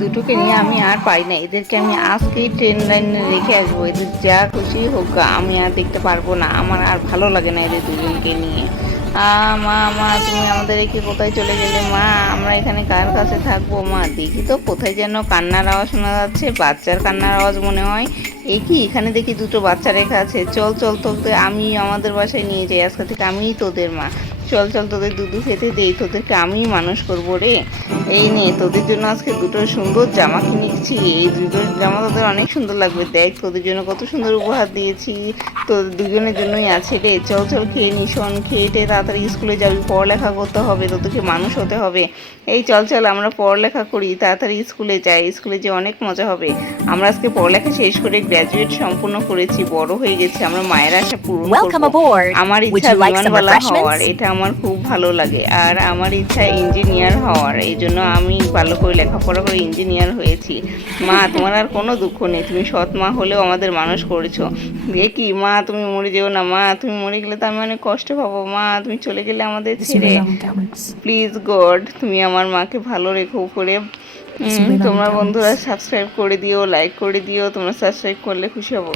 দুটোকে নিয়ে আমি আর পারি না, এদেরকে আমি আজকেই ট্রেন লাইনে রেখে আসবো। এদের যা খুশি হোক গা, আমি আর দেখতে পারবো না, আমার আর ভালো লাগে না এদের দুজনকে নিয়ে। মা, মা তুমি আমাদের রেখে কোথায় চলে গেলে মা? আমরা এখানে কার কাছে থাকবো মা? দেখি তো কোথায় যেন কান্নার আওয়াজ শোনা যাচ্ছে, বাচ্চার কান্নার আওয়াজ মনে হয়। এ কি, এখানে দেখি দুটো বাচ্চা রেখা আছে। চল চল, তোদের আমি আমাদের বাসায় নিয়ে যাই, আজকে থেকে আমিই তোদের মা। চল চল, তোদের দুধু খেতে দেই, তোদেরকে আমিই মানুষ করবো রে। এই নে, তোদের জন্য আজকে দুটো সুন্দর জামা কিনেছি, এই দুটো জামা তোদের অনেক সুন্দর লাগবে। দেখ তোদের জন্য কত সুন্দর উপহার দিয়েছি, তোদের দুজনের জন্যই আছে রে। চল চল, খেয়ে নি, শোন, খেয়ে টেয়ে তাড়াতাড়ি স্কুলে যাবি, পড়ালেখা করতে হবে, তোদেরকে মানুষ হতে হবে। এই চল চল, আমরা পড়ালেখা করি, তাড়াতাড়ি স্কুলে যাই, স্কুলে যে অনেক মজা হবে। আমরা আজকে পড়ালেখা শেষ করে গ্র্যাজুয়েট সম্পূর্ণ করেছি, বড় হয়ে গেছি, আমরা মায়ের আশা পূরণ Welcome করব। aboard. আমার Would ইচ্ছা you like some বিমানবালা হওয়ার, refreshments? এটা আমার খুব ভালো লাগে। আর আমার ইচ্ছা ইঞ্জিনিয়ার হওয়ার, এই জন্য আমি ভালো করে লেখাপড়া করে ইঞ্জিনিয়ার হয়েছি। মা, তোমার আর কোনো দুঃখ নেই, তুমি সৎ মা হলেও আমাদের মানুষ করেছো। এ কি মা, তুমি মরে যেও না মা, তুমি মরে গেলে তো আমি অনেক কষ্ট পাবো মা, তুমি চলে গেলে আমাদের ছেড়ে। প্লিজ গড, তুমি আমার মাকে ভালো রেখো করে। তোমরা বন্ধুরা সাবস্ক্রাইব করে দিও, লাইক করে দিও, তোমরা সাবস্ক্রাইব করলে খুশি হবো।